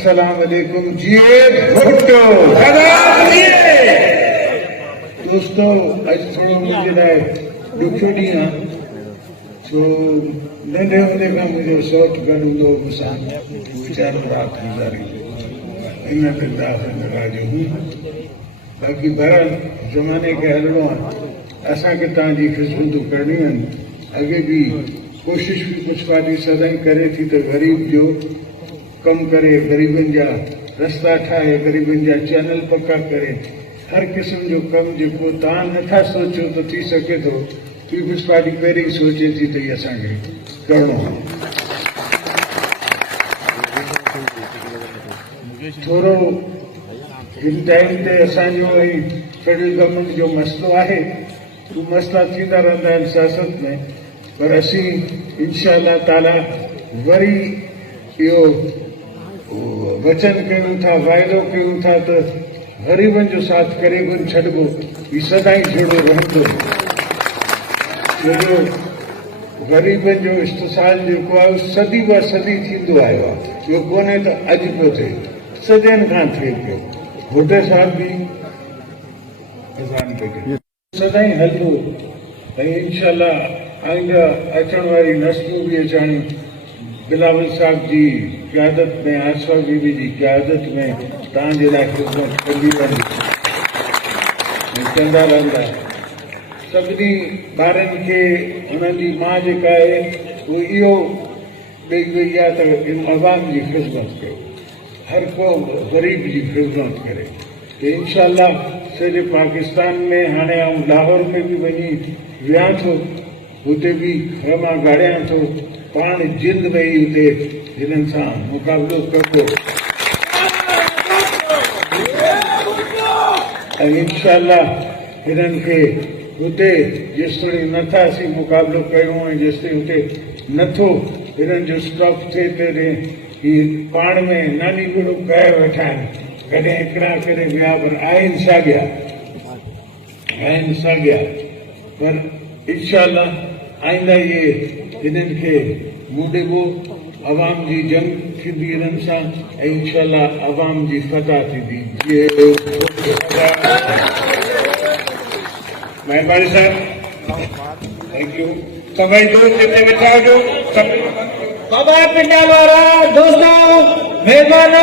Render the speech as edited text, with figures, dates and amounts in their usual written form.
अस्सलाम वालेकुम जिए भुट्टो दोस्तों आज थोड़ा मुझे लाए दुखो ॾींहुं आहे छो नंढे हूंदे खां मुंहिंजो सौट गॾु हूंदो हो मूंसां वीचारो राति गुज़ारी इन राजो बाक़ी बहरहाल ज़माने खे हलणो आहे असांखे तव्हांजी ख़िदमतूं करणियूं आहिनि अॻे बि कोशिश भी कुछ पार्टी सदाई करे थी तो गरीब जो कम करे गरीबन जा रास्ता ठाहे गरीबन जा चैनल पक्का करे हर किस्म जो कम जो तव्हां नथा सोचो तो थी सके तो पीपल्स पार्टी पहिरीं सोचे थी तो असांखे करणो आहे थोरो हिन टाइम ते असांजो फेडरल गवर्नमेंट जो मसलो आहे उहे मसला थींदा रहंदा आहिनि सियासत में पर असी इंशाअल्लाह ताला वरी इहो वचन कयूं था वाइदो कयूं था तो गरीबन जो साथ करे कोन छॾिबो ही सदाई जुड़ो रहंदो छो गरीबन जो इस्तेसाल जेको आहे सदी ब सदी थींदो आयो आहे इहो कोन्हे त अॼु पियो थिए सदियुनि खां थिए पियो भुटे साहब बि सदाई हलंदो ऐं इंशाअल्लाह आईंदा अचण वारी नस्लूं भी अचाणी बिलावल साहब जी क़यादत में आसफा बीबी जी क़यादत में तव्हांजे लाइ ख़िदमत कंदी रहंदी कंदा रहंदा सभिनी ॿारनि खे उन्हनि जी माउ जेका आहे उहो इहो ॾेई वई आहे त अवाम जी ख़िदमत कयो हर को ग़रीब जी ख़िदमत करे इंशाअल्लाह सॼे पाकिस्तान में हाणे आउं लाहौर में भी वञी वियां थो उते भी खमा गाड़ियां तो पाण जिंद में ही उते जिन्हनि सां मुक़ाबिलो कंदो ऐं इंशाअल्लाह हिननि खे उते जेसिताईं नथा असीं मुक़ाबिलो कयूं ऐं जेसिताईं उते नथो हिननि जो स्टॉप थिए तेॾे ही पाण में नानी गुड़ो कए वेठा आहिनि कॾहिं हिकिड़ा करे विया पर आहिनि साॻिया पर इंशाअल्लाह आईंदा ये इन्हनि खे मुंहुं ॾिबो अवाम जी जंग थींदी इन्हनि सां ऐं इंशाअल्लाह अवाम जी फतह थींदी महिरबानी साहब थैंक यू सभई दोस्त जिते वेठा हुजो बाबा पिंडा वारा दोस्तों महिरबानी